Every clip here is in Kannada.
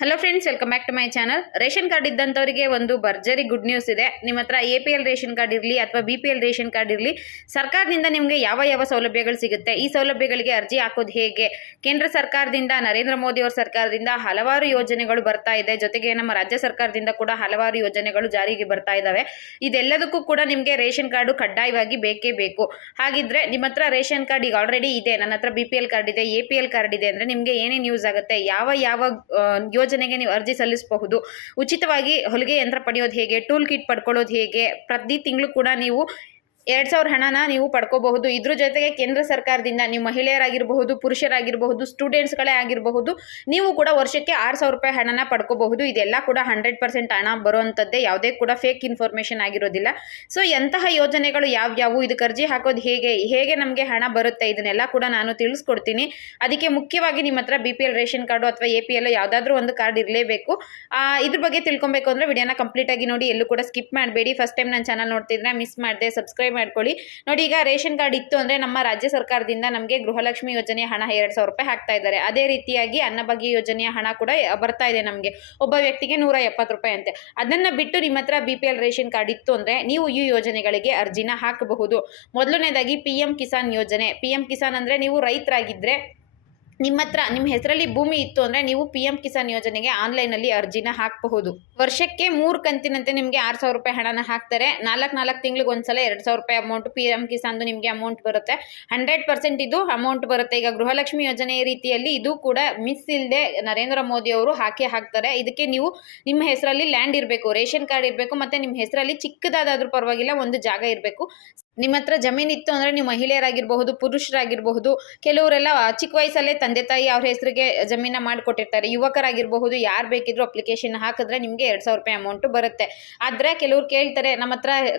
Hello friends, welcome back to my channel. Ration card ಇದ್ದಂಥವರಿಗೆ ಒಂದು ಭರ್ಜರಿ ಗುಡ್ ನ್ಯೂಸ್ ಇದೆ. ನಿಮ್ಮ ಹತ್ರ APL ರೇಷನ್ ಕಾರ್ಡ್ ಇರಲಿ ಅಥವಾ BPL ರೇಷನ್ ಕಾರ್ಡ್ ಇರಲಿ, ಸರ್ಕಾರದಿಂದ ನಿಮಗೆ ಯಾವ ಸೌಲಭ್ಯಗಳು ಸಿಗುತ್ತೆ, ಈ ಸೌಲಭ್ಯಗಳಿಗೆ ಅರ್ಜಿ ಹಾಕೋದು ಹೇಗೆ, ಕೇಂದ್ರ ಸರ್ಕಾರದಿಂದ, ನರೇಂದ್ರ ಮೋದಿ ಅವರ ಸರ್ಕಾರದಿಂದ ಹಲವಾರು ಯೋಜನೆಗಳು ಬರ್ತಾ ಇದೆ. ಜೊತೆಗೆ ನಮ್ಮ ರಾಜ್ಯ ಸರ್ಕಾರದಿಂದ ಕೂಡ ಹಲವಾರು ಯೋಜನೆಗಳು ಜಾರಿಗೆ ಬರ್ತಾ ಇದ್ದಾವೆ. ಇದೆಲ್ಲದಕ್ಕೂ ಕೂಡ ನಿಮಗೆ ರೇಷನ್ ಕಾರ್ಡು ಕಡ್ಡಾಯವಾಗಿ ಬೇಕೇ ಬೇಕು. ಹಾಗಿದ್ರೆ ನಿಮ್ಮ ಹತ್ರ ರೇಷನ್ ಕಾರ್ಡ್ ಈಗ ಆಲ್ರೆಡಿ ಇದೆ, ನನ್ನ ಹತ್ರ BPL ಕಾರ್ಡ್ ಇದೆ, APL ಕಾರ್ಡ್ ಇದೆ ಅಂದರೆ ನಿಮಗೆ ಏನೇನು ಯೂಸ್ ಆಗುತ್ತೆ, ಯಾವ ಯೋಜನೆಗೆ ನೀವು ಅರ್ಜಿ ಸಲ್ಲಿಸಬಹುದು, ಉಚಿತವಾಗಿ ಹೊಲಿಗೆ ಯಂತ್ರ ಪಡೆಯೋದು ಹೇಗೆ, ಟೂಲ್ ಕಿಟ್ ಪಡ್ಕೊಳ್ಳೋದು ಹೇಗೆ, ಪ್ರತಿ ತಿಂಗಳು ಕೂಡ ನೀವು 2,000 ಹಣನ ನೀವು ಪಡ್ಕೋಬಹುದು. ಇದ್ರ ಜೊತೆಗೆ ಕೇಂದ್ರ ಸರ್ಕಾರದಿಂದ ನೀವು ಮಹಿಳೆಯರಾಗಿರಬಹುದು, ಪುರುಷರಾಗಿರಬಹುದು, ಸ್ಟೂಡೆಂಟ್ಸ್ಗಳೇ ಆಗಿರಬಹುದು, ನೀವು ಕೂಡ ವರ್ಷಕ್ಕೆ 6,000 ರೂಪಾಯಿ ಹಣನ ಪಡ್ಕೋಬಹುದು. ಇದೆಲ್ಲ ಕೂಡ 100% ಹಣ ಬರುವಂಥದ್ದೇ, ಯಾವುದೇ ಕೂಡ ಫೇಕ್ ಇನ್ಫಾರ್ಮೇಷನ್ ಆಗಿರೋದಿಲ್ಲ. ಸೊ ಎಂತಹ ಯೋಜನೆಗಳು ಯಾವ್ಯಾವು, ಇದಕ್ಕೆ ಅರ್ಜಿ ಹಾಕೋದು ಹೇಗೆ ನಮಗೆ ಹಣ ಬರುತ್ತೆ, ಇದನ್ನೆಲ್ಲ ಕೂಡ ನಾನು ತಿಳಿಸ್ಕೊಡ್ತೀನಿ. ಅದಕ್ಕೆ ಮುಖ್ಯವಾಗಿ ನಿಮ್ಮ ಹತ್ರ BPL ರೇಷನ್ ಕಾರ್ಡು ಅಥವಾ APL ಯಾವುದಾದ್ರೂ ಒಂದು ಕಾರ್ಡ್ ಇರಲೇಬೇಕು. ಇದ್ರ ಬಗ್ಗೆ ತಿಳ್ಕೊಬೇಕು ಅಂದರೆ ವಿಡಿಯೋನ ಕಂಪ್ಲೀಟ್ ಆಗಿ ನೋಡಿ, ಎಲ್ಲೂ ಕೂಡ ಸ್ಕಿಪ್ ಮಾಡಬೇಡಿ. ಫಸ್ಟ್ ಟೈಮ್ ನನ್ನ ಚಾನಲ್ ನೋಡ್ತಿದ್ರೆ ಮಿಸ್ ಮಾಡದೆ ಸಬ್ಸ್ಕ್ರೈಬ್ ಮಾಡ್ಕೊಳ್ಳಿ. ನೋಡಿ, ಈಗ ರೇಷನ್ ಕಾರ್ಡ್ ಇತ್ತು ಅಂದ್ರೆ ನಮ್ಮ ರಾಜ್ಯ ಸರ್ಕಾರದಿಂದ ನಮಗೆ ಗೃಹಲಕ್ಷ್ಮಿ ಯೋಜನೆಯ ಹಣ 2,000 ರೂಪಾಯಿ ಹಾಕ್ತಾ ಇದ್ದಾರೆ. ಅದೇ ರೀತಿಯಾಗಿ ಅನ್ನಭಾಗ್ಯ ಯೋಜನೆಯ ಹಣ ಕೂಡ ಬರ್ತಾ ಇದೆ ನಮಗೆ, ಒಬ್ಬ ವ್ಯಕ್ತಿಗೆ 170 ರೂಪಾಯಿ ಅಂತೆ. ಅದನ್ನ ಬಿಟ್ಟು ನಿಮ್ಮ ಹತ್ರ BPL ರೇಷನ್ ಕಾರ್ಡ್ ಇತ್ತು ಅಂದ್ರೆ ನೀವು ಈ ಯೋಜನೆಗಳಿಗೆ ಅರ್ಜಿನ ಹಾಕಬಹುದು. ಮೊದಲನೇದಾಗಿ PM ಕಿಸಾನ್ ಯೋಜನೆ. PM ಕಿಸಾನ್ ಅಂದ್ರೆ ನೀವು ರೈತರಾಗಿದ್ರೆ ನಿಮ್ಮ ಹೆಸರಲ್ಲಿ ಭೂಮಿ ಇತ್ತು ಅಂದರೆ ನೀವು PM ಕಿಸಾನ್ ಯೋಜನೆಗೆ ಆನ್ಲೈನಲ್ಲಿ ಅರ್ಜಿನ ಹಾಕಬಹುದು. ವರ್ಷಕ್ಕೆ 3 ಕಂತಿನಂತೆ ನಿಮಗೆ 6,000 ರೂಪಾಯಿ ಹಣನ ಹಾಕ್ತಾರೆ. 4 ತಿಂಗಳಿಗೆ ಒಂದ್ಸಲ 2,000 ರೂಪಾಯಿ ಅಮೌಂಟ್ PM ಕಿಸಾನ್ದು ನಿಮಗೆ ಅಮೌಂಟ್ ಬರುತ್ತೆ. 100% ಇದು ಅಮೌಂಟ್ ಬರುತ್ತೆ. ಈಗ ಗೃಹಲಕ್ಷ್ಮಿ ಯೋಜನೆ ರೀತಿಯಲ್ಲಿ ಇದು ಕೂಡ ಮಿಸ್ ಇಲ್ಲದೆ ನರೇಂದ್ರ ಮೋದಿ ಅವರು ಹಾಕ್ತಾರೆ. ಇದಕ್ಕೆ ನೀವು ನಿಮ್ಮ ಹೆಸರಲ್ಲಿ ಲ್ಯಾಂಡ್ ಇರಬೇಕು, ರೇಷನ್ ಕಾರ್ಡ್ ಇರಬೇಕು, ಮತ್ತು ನಿಮ್ಮ ಹೆಸರಲ್ಲಿ ಚಿಕ್ಕದಾದ್ರೂ ಪರವಾಗಿಲ್ಲ ಒಂದು ಜಾಗ ಇರಬೇಕು. ನಿಮ್ಮ ಹತ್ರ ಜಮೀನಿತ್ತು ಅಂದರೆ ನೀವು ಮಹಿಳೆಯರಾಗಿರಬಹುದು, ಪುರುಷರಾಗಿರಬಹುದು, ಕೆಲವರೆಲ್ಲ ಚಿಕ್ಕ ವಯಸ್ಸಲ್ಲೇ ತಂದೆ ತಾಯಿ ಅವ್ರ ಹೆಸರಿಗೆ ಜಮೀನ ಮಾಡಿಕೊಟ್ಟಿರ್ತಾರೆ. ಯುವಕರಾಗಿರಬಹುದು, ಯಾರು ಬೇಕಿದ್ರು ಅಪ್ಲಿಕೇಶನ್ ಹಾಕಿದ್ರೆ ನಿಮಗೆ 2,000 ರೂಪಾಯಿ ಅಮೌಂಟು ಬರುತ್ತೆ. ಆದರೆ ಕೆಲವ್ರು ಕೇಳ್ತಾರೆ,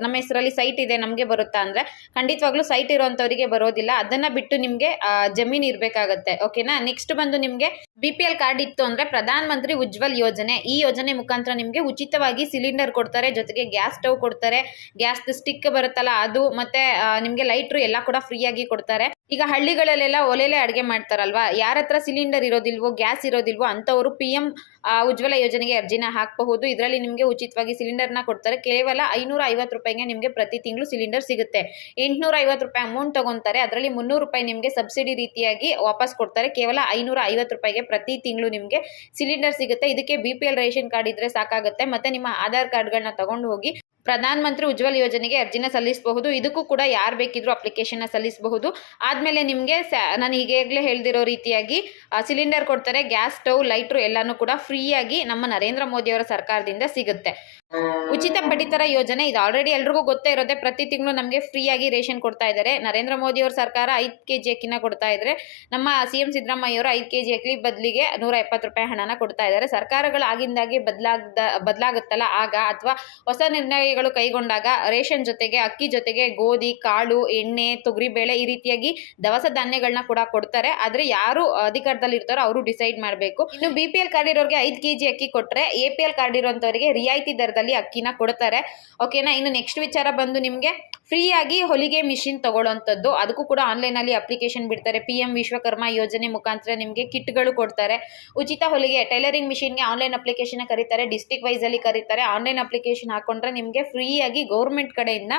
ನಮ್ಮ ಹೆಸರಲ್ಲಿ ಸೈಟ್ ಇದೆ, ನಮಗೆ ಬರುತ್ತಾ ಅಂದರೆ ಖಂಡಿತವಾಗ್ಲೂ ಸೈಟ್ ಇರುವಂಥವರಿಗೆ ಬರೋದಿಲ್ಲ. ಅದನ್ನು ಬಿಟ್ಟು ನಿಮಗೆ ಜಮೀನು ಇರಬೇಕಾಗತ್ತೆ. ಓಕೆನಾ. ನೆಕ್ಸ್ಟ್ ಬಂದು ನಿಮಗೆ BPL ಕಾರ್ಡ್ ಇತ್ತು ಅಂದರೆ ಪ್ರಧಾನ ಮಂತ್ರಿ ಉಜ್ವಲ್ ಯೋಜನೆ. ಈ ಯೋಜನೆ ಮುಖಾಂತರ ನಿಮಗೆ ಉಚಿತವಾಗಿ ಸಿಲಿಂಡರ್ ಕೊಡ್ತಾರೆ, ಜೊತೆಗೆ ಗ್ಯಾಸ್ ಸ್ಟವ್ ಕೊಡ್ತಾರೆ, ಗ್ಯಾಸ್ ಸ್ಟಿಕ್ ಬರುತ್ತಲ್ಲ ಅದು, ಮತ್ತೆ ನಿಮಗೆ ಲೈಟ್ರು ಎಲ್ಲ ಕೂಡ ಫ್ರೀಯಾಗಿ ಕೊಡ್ತಾರೆ. ಈಗ ಹಳ್ಳಿಗಳಲ್ಲೆಲ್ಲ ಒಲೆಲೆ ಅಡುಗೆ ಮಾಡ್ತಾರಲ್ವಾ, ಯಾರ ಹತ್ರ ಸಿಲಿಂಡರ್ ಇರೋದಿಲ್ವೋ, ಗ್ಯಾಸ್ ಇರೋದಿಲ್ವೋ ಅಂಥವರು PM ಉಜ್ವಲ ಯೋಜನೆಗೆ ಅರ್ಜಿನ ಹಾಕಬಹುದು. ಇದರಲ್ಲಿ ನಿಮಗೆ ಉಚಿತವಾಗಿ ಸಿಲಿಂಡರ್ನ ಕೊಡ್ತಾರೆ. ಕೇವಲ 550 ರೂಪಾಯಿಗೆ ನಿಮಗೆ ಪ್ರತಿ ತಿಂಗಳು ಸಿಲಿಂಡರ್ ಸಿಗುತ್ತೆ. 850 ರೂಪಾಯಿ ಅಮೌಂಟ್ ತಗೊತಾರೆ. ಅದರಲ್ಲಿ 300 ರೂಪಾಯಿ ನಿಮಗೆ ಸಬ್ಸಿಡಿ ರೀತಿಯಾಗಿ ವಾಪಸ್ ಕೊಡ್ತಾರೆ. ಕೇವಲ 550 ರೂಪಾಯಿಗೆ ಪ್ರತಿ ತಿಂಗಳು ನಿಮಗೆ ಸಿಲಿಂಡರ್ ಸಿಗುತ್ತೆ. ಇದಕ್ಕೆ BPL ರೇಷನ್ ಕಾರ್ಡ್ ಇದ್ರೆ ಸಾಕಾಗುತ್ತೆ. ಮತ್ತೆ ನಿಮ್ಮ ಆಧಾರ್ ಕಾರ್ಡ್ಗಳನ್ನ ತಗೊಂಡು ಹೋಗಿ ಪ್ರಧಾನ ಮಂತ್ರಿ ಉಜ್ವಲ್ ಯೋಜನೆಗೆ ಅರ್ಜಿನ ಸಲ್ಲಿಸಬಹುದು. ಇದಕ್ಕೂ ಕೂಡ ಯಾರು ಬೇಕಿದ್ರು ಅಪ್ಲಿಕೇಶನ್ನ ಸಲ್ಲಿಸಬಹುದು. ಆದಮೇಲೆ ನಿಮಗೆ ನಾನು ಈಗಾಗಲೇ ಹೇಳ್ದಿರೋ ರೀತಿಯಾಗಿ ಸಿಲಿಂಡರ್ ಕೊಡ್ತಾರೆ, ಗ್ಯಾಸ್ ಸ್ಟವ್, ಲೈಟ್ರು ಎಲ್ಲನೂ ಕೂಡ ಫ್ರೀಯಾಗಿ ನಮ್ಮ ನರೇಂದ್ರ ಮೋದಿ ಅವರ ಸರ್ಕಾರದಿಂದ ಸಿಗುತ್ತೆ. ಉಚಿತ ಪಡಿತರ ಯೋಜನೆ, ಇದು ಆಲ್ರೆಡಿ ಎಲ್ರಿಗೂ ಗೊತ್ತೇ ಇರೋದೆ. ಪ್ರತಿ ತಿಂಗಳು ನಮಗೆ ಫ್ರೀಯಾಗಿ ರೇಷನ್ ಕೊಡ್ತಾ ಇದ್ದಾರೆ. ನರೇಂದ್ರ ಮೋದಿ ಅವರ ಸರ್ಕಾರ 5 kg ಅಕ್ಕಿನ ಕೊಡ್ತಾ ಇದ್ದಾರೆ. ನಮ್ಮ CM ಸಿದ್ದರಾಮಯ್ಯ ಅವರು 5 kg ಅಕ್ಕಿ ಬದಲಿಗೆ 170 ರೂಪಾಯಿ ಹಣನ ಕೊಡ್ತಾ ಇದ್ದಾರೆ. ಸರ್ಕಾರಗಳು ಆಗಿಂದಾಗೆ ಬದಲಾಗುತ್ತಲ್ಲ ಆಗ, ಅಥವಾ ಹೊಸ ನಿರ್ಣಯಗಳು ಕೈಗೊಂಡಾಗ ರೇಷನ್ ಜೊತೆಗೆ ಅಕ್ಕಿ ಜೊತೆಗೆ ಗೋಧಿ, ಕಾಳು, ಎಣ್ಣೆ, ತೊಗರಿಬೇಳೆ ಈ ರೀತಿಯಾಗಿ ದವಸ ಧಾನ್ಯಗಳನ್ನ ಕೂಡ ಕೊಡ್ತಾರೆ. ಆದರೆ ಯಾರು ಅಧಿಕಾರದಲ್ಲಿ ಇರ್ತಾರೋ ಅವರು ಡಿಸೈಡ್ ಮಾಡಬೇಕು. ಇನ್ನು BPL ಕಾರ್ಡ್ ಇರೋರಿಗೆ 5 kg ಅಕ್ಕಿ ಕೊಟ್ಟರೆ, APL ಕಾರ್ಡ್ ಇರುವಂಥವರಿಗೆ ರಿಯಾಯಿತಿ ದರದಲ್ಲಿ ಅಕ್ಕಿನ ಕೊಡ್ತಾರೆ. ಓಕೆನಾ. ಇನ್ನು ನೆಕ್ಸ್ಟ್ ವಿಚಾರ ಬಂದು ನಿಮಗೆ ಫ್ರೀಯಾಗಿ ಹೊಲಿಗೆ ಮಿಷಿನ್ ತಗೊಳ್ಳೋಂಥದ್ದು. ಅದಕ್ಕೂ ಕೂಡ ಆನ್ಲೈನಲ್ಲಿ ಅಪ್ಲಿಕೇಶನ್ ಬಿಡ್ತಾರೆ. PM ವಿಶ್ವಕರ್ಮ ಯೋಜನೆ ಮುಖಾಂತರ ನಿಮಗೆ ಕಿಟ್ಗಳು ಕೊಡ್ತಾರೆ. ಉಚಿತ ಹೊಲಿಗೆ ಟೈಲರಿಂಗ್ ಮಿಷಿನ್ಗೆ ಆನ್ಲೈನ್ ಅಪ್ಲಿಕೇಶನ್ ಕರೀತಾರೆ, ಡಿಸ್ಟ್ರಿಕ್ಟ್ ವೈಸಲ್ಲಿ ಕರೀತಾರೆ. ಆನ್ಲೈನ್ ಅಪ್ಲಿಕೇಶನ್ ಹಾಕೊಂಡ್ರೆ ನಿಮಗೆ ಫ್ರೀಯಾಗಿ ಗೌರ್ಮೆಂಟ್ ಕಡೆಯಿಂದ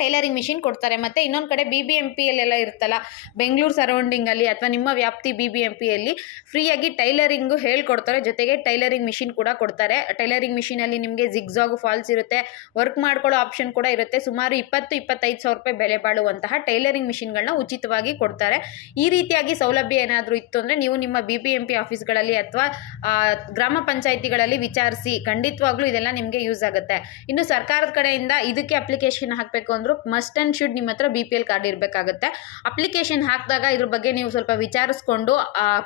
ಟೈಲರಿಂಗ್ ಮಿಷಿನ್ ಕೊಡ್ತಾರೆ. ಮತ್ತು ಇನ್ನೊಂದು ಕಡೆ BBMPಯಲ್ಲೆಲ್ಲ ಇರುತ್ತಲ್ಲ, ಬೆಂಗಳೂರು ಸರೌಂಡಿಂಗಲ್ಲಿ ಅಥವಾ ನಿಮ್ಮ ವ್ಯಾಪ್ತಿ BBMPಯಲ್ಲಿ ಫ್ರೀಯಾಗಿ ಟೈಲರಿಂಗು ಹೇಳ್ಕೊಡ್ತಾರೆ. ಜೊತೆಗೆ ಟೈಲರಿಂಗ್ ಮಿಷಿನ್ ಕೂಡ ಕೊಡ್ತಾರೆ. ಟೈಲರಿಂಗ್ ಮಿಷಿನಲ್ಲಿ ನಿಮಗೆ ಜಿಗ್ಜಾಗ್ ಫಾಲ್ಸ್ ಇರುತ್ತೆ, ವರ್ಕ್ ಮಾಡ್ಕೊಳ್ಳೋ ಆಪ್ಷನ್ ಕೂಡ ಇರುತ್ತೆ. ಸುಮಾರು 20-25 ಸಾವಿರ ರೂಪಾಯಿ ಬೆಲೆ ಬಾಳುವಂತಹ ಟೈಲರಿಂಗ್ ಮಿಷಿನ್ಗಳನ್ನ ಉಚಿತವಾಗಿ ಕೊಡ್ತಾರೆ. ಈ ರೀತಿಯಾಗಿ ಸೌಲಭ್ಯ ಏನಾದರೂ ಇತ್ತು ಅಂದರೆ ನೀವು ನಿಮ್ಮ BBMP ಆಫೀಸ್ಗಳಲ್ಲಿ ಅಥವಾ ಗ್ರಾಮ ಪಂಚಾಯಿತಿಗಳಲ್ಲಿ ವಿಚಾರಿಸಿ. ಖಂಡಿತವಾಗ್ಲೂ ಇದೆಲ್ಲ ನಿಮಗೆ ಯೂಸ್ ಆಗುತ್ತೆ. ಇನ್ನು ಸರ್ಕಾರದ ಕಡೆಯಿಂದ ಇದಕ್ಕೆ ಅಪ್ಲಿಕೇಶನ್ ಹಾಕಬೇಕು ಅಂದರೂ ಮಸ್ಟ್ ಆ್ಯಂಡ್ ಶುಡ್ ನಿಮ್ಮ ಹತ್ರ BPL ಕಾರ್ಡ್ ಇರಬೇಕಾಗುತ್ತೆ. ಅಪ್ಲಿಕೇಶನ್ ಹಾಕಿದಾಗ ಇದ್ರ ಬಗ್ಗೆ ನೀವು ಸ್ವಲ್ಪ ವಿಚಾರಿಸ್ಕೊಂಡು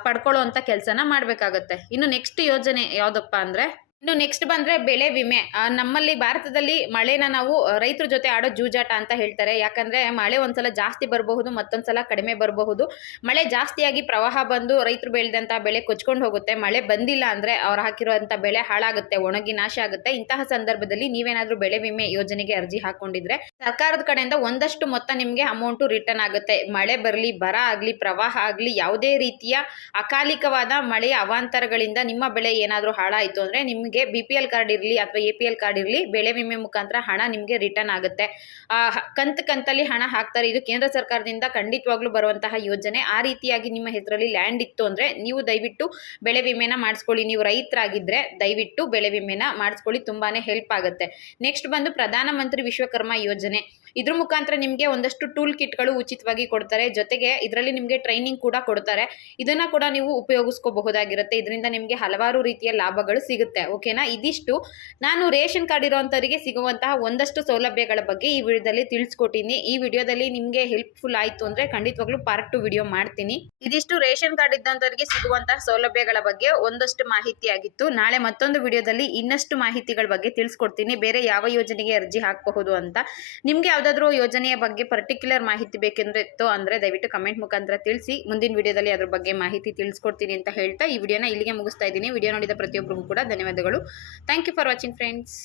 ಪಡ್ಕೊಳ್ಳೋ ಅಂಥ ಕೆಲಸನ ಮಾಡಬೇಕಾಗುತ್ತೆ. ಇನ್ನು ನೆಕ್ಸ್ಟ್ ಯೋಜನೆ ಯಾವುದಪ್ಪ ಅಂದರೆ ಇನ್ನು ನೆಕ್ಸ್ಟ್ ಬಂದ್ರೆ ಬೆಳೆ ವಿಮೆ. ನಮ್ಮಲ್ಲಿ ಭಾರತದಲ್ಲಿ ಮಳೆನ ನಾವು ರೈತರ ಜೊತೆ ಆಡೋ ಜೂಜಾಟ ಅಂತ ಹೇಳ್ತಾರೆ. ಯಾಕಂದ್ರೆ ಮಳೆ ಒಂದ್ಸಲ ಜಾಸ್ತಿ ಬರಬಹುದು, ಮತ್ತೊಂದ್ಸಲ ಕಡಿಮೆ ಬರಬಹುದು. ಮಳೆ ಜಾಸ್ತಿಯಾಗಿ ಪ್ರವಾಹ ಬಂದು ರೈತರು ಬೆಳೆದಂತ ಬೆಳೆ ಕೊಚ್ಕೊಂಡು ಹೋಗುತ್ತೆ. ಮಳೆ ಬಂದಿಲ್ಲ ಅಂದ್ರೆ ಅವ್ರು ಹಾಕಿರುವಂತ ಬೆಳೆ ಹಾಳಾಗುತ್ತೆ, ಒಣಗಿ ನಾಶ ಆಗುತ್ತೆ. ಇಂತಹ ಸಂದರ್ಭದಲ್ಲಿ ನೀವೇನಾದ್ರೂ ಬೆಳೆ ವಿಮೆ ಯೋಜನೆಗೆ ಅರ್ಜಿ ಹಾಕೊಂಡಿದ್ರೆ ಸರ್ಕಾರದ ಕಡೆಯಿಂದ ಒಂದಷ್ಟು ಮೊತ್ತ ನಿಮ್ಗೆ ಅಮೌಂಟ್ ರಿಟರ್ನ್ ಆಗುತ್ತೆ. ಮಳೆ ಬರಲಿ, ಬರ ಆಗ್ಲಿ, ಪ್ರವಾಹ ಆಗ್ಲಿ, ಯಾವುದೇ ರೀತಿಯ ಅಕಾಲಿಕವಾದ ಮಳೆಯ ಅವಾಂತರಗಳಿಂದ ನಿಮ್ಮ ಬೆಳೆ ಏನಾದ್ರೂ ಹಾಳಾಯ್ತು ಅಂದ್ರೆ ನಿಮ್ಗೆ BPL ಕಾರ್ಡ್ ಇರಲಿ ಅಥವಾ APL ಕಾರ್ಡ್ ಇರಲಿ, ಬೆಳೆ ವಿಮೆ ಮುಖಾಂತರ ಹಣ ನಿಮ್ಗೆ ರಿಟರ್ನ್ ಆಗುತ್ತೆ. ಕಂತಲ್ಲಿ ಹಣ ಹಾಕ್ತಾರೆ. ಇದು ಕೇಂದ್ರ ಸರ್ಕಾರದಿಂದ ಖಂಡಿತವಾಗ್ಲೂ ಬರುವಂತಹ ಯೋಜನೆ. ಆ ರೀತಿಯಾಗಿ ನಿಮ್ಮ ಹೆಸರಲ್ಲಿ ಲ್ಯಾಂಡ್ ಇತ್ತು ಅಂದ್ರೆ ನೀವು ದಯವಿಟ್ಟು ಬೆಳೆ ವಿಮೆನ ಮಾಡಿಸ್ಕೊಳ್ಳಿ. ನೀವು ರೈತರಾಗಿದ್ರೆ ದಯವಿಟ್ಟು ಬೆಳೆ ವಿಮೆನ ಮಾಡಿಸ್ಕೊಳ್ಳಿ, ತುಂಬಾನೇ ಹೆಲ್ಪ್ ಆಗುತ್ತೆ. ನೆಕ್ಸ್ಟ್ ಬಂದು ಪ್ರಧಾನ ಮಂತ್ರಿ ವಿಶ್ವಕರ್ಮ ಯೋಜನೆ. ಇದ್ರ ಮುಖಾಂತರ ನಿಮಗೆ ಒಂದಷ್ಟು ಟೂಲ್ ಕಿಟ್ಗಳು ಉಚಿತವಾಗಿ ಕೊಡ್ತಾರೆ. ಜೊತೆಗೆ ಇದರಲ್ಲಿ ನಿಮಗೆ ಟ್ರೈನಿಂಗ್ ಕೂಡ ಕೊಡ್ತಾರೆ. ಇದನ್ನ ಕೂಡ ನೀವು ಉಪಯೋಗಿಸ್ಕೋಬಹುದಾಗಿರುತ್ತೆ. ಇದರಿಂದ ನಿಮಗೆ ಹಲವಾರು ರೀತಿಯ ಲಾಭಗಳು ಸಿಗುತ್ತೆ. ಓಕೆನಾ? ಇದಿಷ್ಟು ನಾನು ರೇಷನ್ ಕಾರ್ಡ್ ಇರುವಂತವರಿಗೆ ಸಿಗುವಂತಹ ಒಂದಷ್ಟು ಸೌಲಭ್ಯಗಳ ಬಗ್ಗೆ ಈ ವಿಡಿಯೋದಲ್ಲಿ ತಿಳಿಸ್ಕೊಟ್ಟಿನಿ. ಈ ವಿಡಿಯೋದಲ್ಲಿ ನಿಮಗೆ ಹೆಲ್ಪ್ಫುಲ್ ಆಯ್ತು ಅಂದ್ರೆ ಖಂಡಿತವಾಗ್ಲೂ ಪಾರ್ಟ್ 2 ವಿಡಿಯೋ ಮಾಡ್ತೀನಿ. ಇದಿಷ್ಟು ರೇಷನ್ ಕಾರ್ಡ್ ಇದ್ದಂತವರಿಗೆ ಸಿಗುವಂತಹ ಸೌಲಭ್ಯಗಳ ಬಗ್ಗೆ ಒಂದಷ್ಟು ಮಾಹಿತಿ ಆಗಿತ್ತು. ನಾಳೆ ಮತ್ತೊಂದು ವಿಡಿಯೋದಲ್ಲಿ ಇನ್ನಷ್ಟು ಮಾಹಿತಿಗಳ ಬಗ್ಗೆ ತಿಳಿಸ್ಕೊಡ್ತೀನಿ. ಬೇರೆ ಯಾವ ಯೋಜನೆಗೆ ಅರ್ಜಿ ಹಾಕಬಹುದು ಅಂತ. ನಿಮ್ಗೆ ಯಾವ್ದಾದ್ರು ಯೋಜನೆಯ ಬಗ್ಗೆ ಪರ್ಟಿಕ್ಯುಲರ್ ಮಾಹಿತಿ ಬೇಕೆಂದ್ರೆ ಅಂದ್ರೆ ದಯವಿಟ್ಟು ಕಮೆಂಟ್ ಮುಖಾಂತರ ತಿಳಿಸಿ. ಮುಂದಿನ ವಿಡಿಯೋದಲ್ಲಿ ಅದ್ರ ಬಗ್ಗೆ ಮಾಹಿತಿ ತಿಳಿಸ್ಕೊಡ್ತೀನಿ ಅಂತ ಹೇಳ್ತಾ ಈ ವಿಡಿಯೋನ ಇಲ್ಲಿಗೆ ಮುಗಿಸ್ತಾ ಇದ್ದೀನಿ. ವಿಡಿಯೋ ನೋಡಿದ ಪ್ರತಿಯೊಬ್ಬರಿಗೂ ಕೂಡ ಧನ್ಯವಾದಗಳು. Thank you for watching friends.